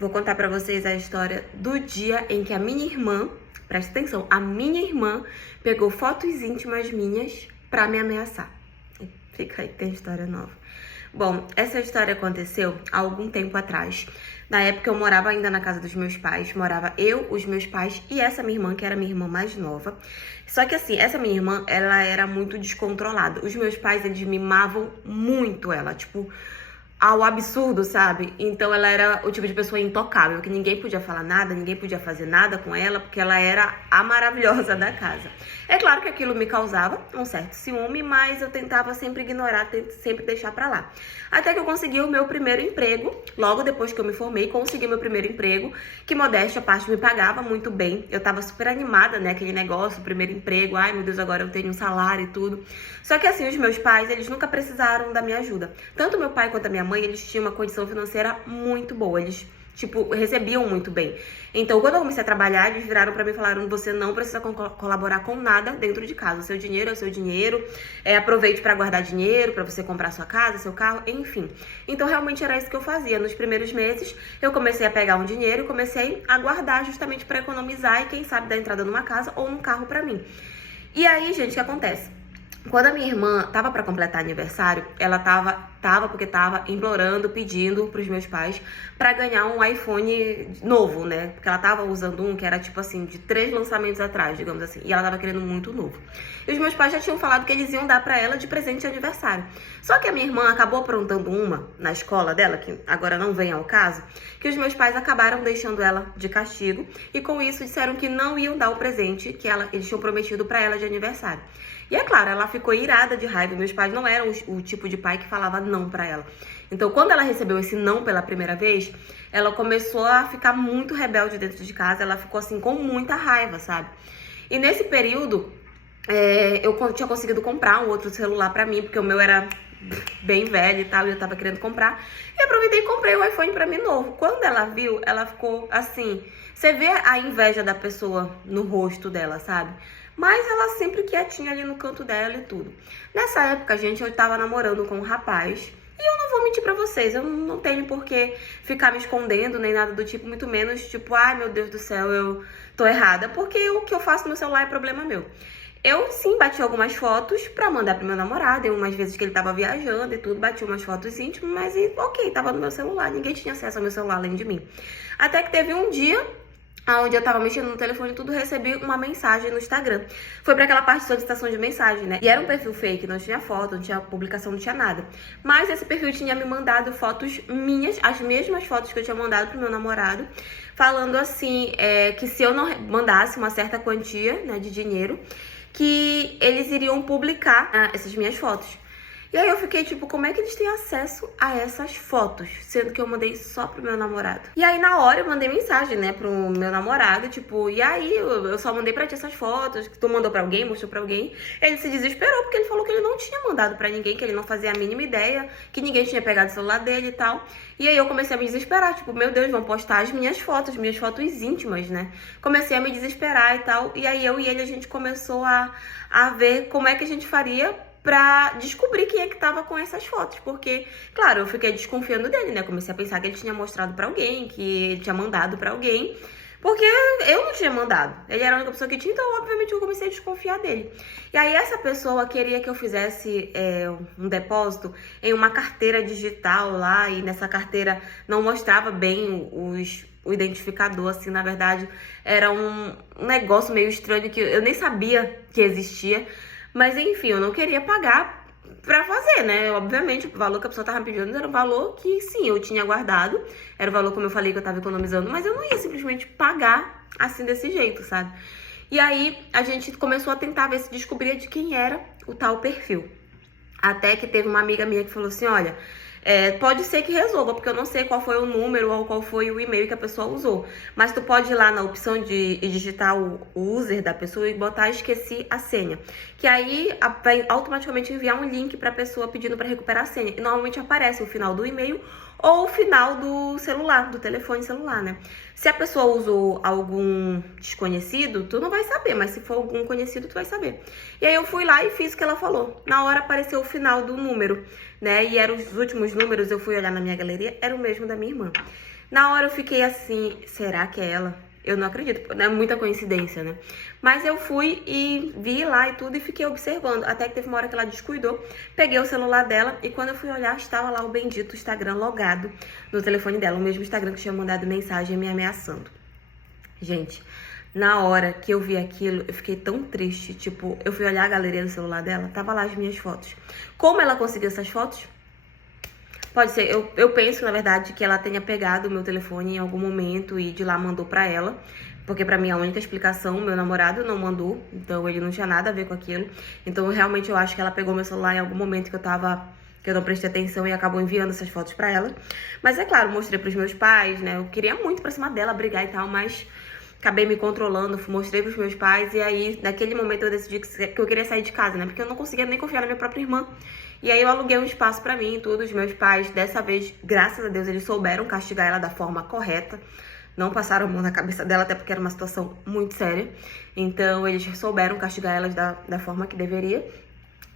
Vou contar pra vocês a história do dia em que a minha irmã, presta atenção, a minha irmã pegou fotos íntimas minhas pra me ameaçar. Fica aí que tem história nova. Bom, essa história aconteceu há algum tempo atrás. Na época eu morava ainda na casa dos meus pais, morava eu, os meus pais e essa minha irmã, que era minha irmã mais nova. Só que assim, essa minha irmã, ela era muito descontrolada. Os meus pais, eles mimavam muito ela, tipo, ao absurdo, sabe? Então ela era o tipo de pessoa intocável, que ninguém podia falar nada, ninguém podia fazer nada com ela, porque ela era a maravilhosa da casa. É claro que aquilo me causava um certo ciúme, mas eu tentava sempre ignorar, sempre deixar pra lá. Até que eu consegui o meu primeiro emprego, logo depois que eu me formei, consegui meu primeiro emprego, que modéstia à parte me pagava muito bem. Eu tava super animada, né, aquele negócio, primeiro emprego, ai meu Deus, agora eu tenho um salário e tudo. Só que assim, os meus pais, eles nunca precisaram da minha ajuda. Tanto meu pai quanto a minha mãe, eles tinham uma condição financeira muito boa, eles, tipo, recebiam muito bem. Então, quando eu comecei a trabalhar, eles viraram pra mim e falaram: você não precisa colaborar com nada dentro de casa. O seu dinheiro é o seu dinheiro, aproveite pra guardar dinheiro, pra você comprar sua casa, seu carro, enfim. Então, realmente era isso que eu fazia. Nos primeiros meses, eu comecei a pegar um dinheiro e comecei a guardar justamente pra economizar e, quem sabe, dar entrada numa casa ou num carro pra mim. E aí, gente, o que acontece? Quando a minha irmã tava pra completar aniversário, ela tava porque tava implorando, pedindo pros meus pais pra ganhar um iPhone novo, né? Porque ela tava usando um que era tipo assim, de 3 lançamentos atrás, digamos assim. E ela tava querendo muito novo. E os meus pais já tinham falado que eles iam dar pra ela de presente de aniversário. Só que a minha irmã acabou aprontando uma na escola dela, que agora não vem ao caso, que os meus pais acabaram deixando ela de castigo. E com isso disseram que não iam dar o presente que eles tinham prometido pra ela de aniversário. E é claro, ela ficou irada de raiva. Meus pais não eram o tipo de pai que falava não pra ela. Então, quando ela recebeu esse não pela primeira vez, ela começou a ficar muito rebelde dentro de casa. Ela ficou assim com muita raiva, sabe? E nesse período, eu tinha conseguido comprar um outro celular pra mim, porque o meu era bem velho e tal, e eu tava querendo comprar. E aproveitei e comprei um iPhone pra mim novo. Quando ela viu, ela ficou assim... Você vê a inveja da pessoa no rosto dela, sabe? Mas ela sempre quietinha ali no canto dela e tudo. Nessa época, gente, eu tava namorando com um rapaz. E eu não vou mentir pra vocês, eu não tenho por que ficar me escondendo, nem nada do tipo. Muito menos, tipo, ai meu Deus do céu, eu tô errada. Porque o que eu faço no meu celular é problema meu. Eu, sim, bati algumas fotos pra mandar pro meu namorado. E umas vezes que ele tava viajando e tudo, bati umas fotos íntimas. Mas, ok, tava no meu celular. Ninguém tinha acesso ao meu celular além de mim. Até que teve um dia... onde eu tava mexendo no telefone e tudo, recebi uma mensagem no Instagram. Foi pra aquela parte de solicitação de mensagem, né? E era um perfil fake, não tinha foto, não tinha publicação, não tinha nada. Mas esse perfil tinha me mandado fotos minhas, as mesmas fotos que eu tinha mandado pro meu namorado, falando assim, que se eu não mandasse uma certa quantia, né, de dinheiro, que eles iriam publicar essas minhas fotos. E aí eu fiquei tipo, como é que eles têm acesso a essas fotos? Sendo que eu mandei só pro meu namorado. E aí na hora eu mandei mensagem, né, pro meu namorado, tipo, e aí eu só mandei pra ti essas fotos, que tu mandou pra alguém, mostrou pra alguém. Ele se desesperou porque ele falou que ele não tinha mandado pra ninguém, que ele não fazia a mínima ideia, que ninguém tinha pegado o celular dele e tal. E aí eu comecei a me desesperar, tipo, meu Deus, vão postar as minhas fotos íntimas, né? Comecei a me desesperar e tal, e aí eu e ele, a gente começou a ver como é que a gente faria pra descobrir quem é que tava com essas fotos, porque, claro, eu fiquei desconfiando dele, né? Comecei a pensar que ele tinha mostrado pra alguém, que ele tinha mandado pra alguém, porque eu não tinha mandado. Ele era a única pessoa que tinha, então, obviamente, eu comecei a desconfiar dele. E aí, essa pessoa queria que eu fizesse um depósito em uma carteira digital lá, e nessa carteira não mostrava bem o identificador, assim, na verdade, era um negócio meio estranho que eu nem sabia que existia. Mas enfim, eu não queria pagar pra fazer, né? Obviamente, o valor que a pessoa tava me pedindo era o valor que, sim, eu tinha guardado. Era o valor, como eu falei, que eu tava economizando. Mas eu não ia simplesmente pagar assim, desse jeito, sabe? E aí, a gente começou a tentar ver se descobria de quem era o tal perfil. Até que teve uma amiga minha que falou assim, olha... pode ser que resolva, porque eu não sei qual foi o número ou qual foi o e-mail que a pessoa usou. Mas tu pode ir lá na opção de digitar o user da pessoa e botar esqueci a senha. Que aí vai automaticamente enviar um link pra pessoa pedindo pra recuperar a senha. E normalmente aparece o final do e-mail ou o final do celular, do telefone celular, né? Se a pessoa usou algum desconhecido, tu não vai saber, mas se for algum conhecido, tu vai saber. E aí eu fui lá e fiz o que ela falou. Na hora apareceu o final do número, né? E eram os últimos números, eu fui olhar na minha galeria, era o mesmo da minha irmã. Na hora eu fiquei assim, será que é ela? Eu não acredito, é muita coincidência, né? Mas eu fui e vi lá e tudo e fiquei observando. Até que teve uma hora que ela descuidou, peguei o celular dela e quando eu fui olhar, estava lá o bendito Instagram logado no telefone dela. O mesmo Instagram que tinha mandado mensagem me ameaçando. Gente, na hora que eu vi aquilo, eu fiquei tão triste. Tipo, eu fui olhar a galeria do celular dela, tava lá as minhas fotos. Como ela conseguiu essas fotos? Pode ser, eu penso, na verdade, que ela tenha pegado o meu telefone em algum momento e de lá mandou pra ela. Porque pra mim a única explicação, meu namorado não mandou, então ele não tinha nada a ver com aquilo. Então realmente eu acho que ela pegou meu celular em algum momento que eu não prestei atenção e acabou enviando essas fotos pra ela. Mas é claro, mostrei pros meus pais, né? Eu queria muito pra cima dela brigar e tal, mas acabei me controlando, mostrei pros meus pais e aí, naquele momento eu decidi que eu queria sair de casa, né? Porque eu não conseguia nem confiar na minha própria irmã. E aí eu aluguei um espaço pra mim e tudo. Os meus pais, dessa vez, graças a Deus, eles souberam castigar ela da forma correta. Não passaram a mão na cabeça dela, até porque era uma situação muito séria. Então, eles souberam castigar elas da forma que deveria.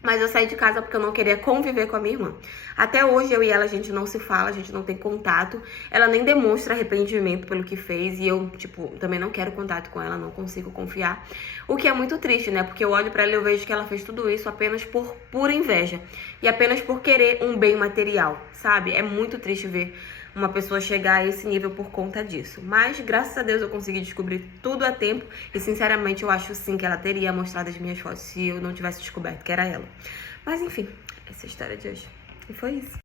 Mas eu saí de casa porque eu não queria conviver com a minha irmã. Até hoje, eu e ela, a gente não se fala, a gente não tem contato. Ela nem demonstra arrependimento pelo que fez. E eu, tipo, também não quero contato com ela, não consigo confiar. O que é muito triste, né? Porque eu olho pra ela e eu vejo que ela fez tudo isso apenas por pura inveja. E apenas por querer um bem material, sabe? É muito triste ver uma pessoa chegar a esse nível por conta disso. Mas, graças a Deus, eu consegui descobrir tudo a tempo. E, sinceramente, eu acho sim que ela teria mostrado as minhas fotos se eu não tivesse descoberto que era ela. Mas, enfim, essa é a história de hoje. E foi isso.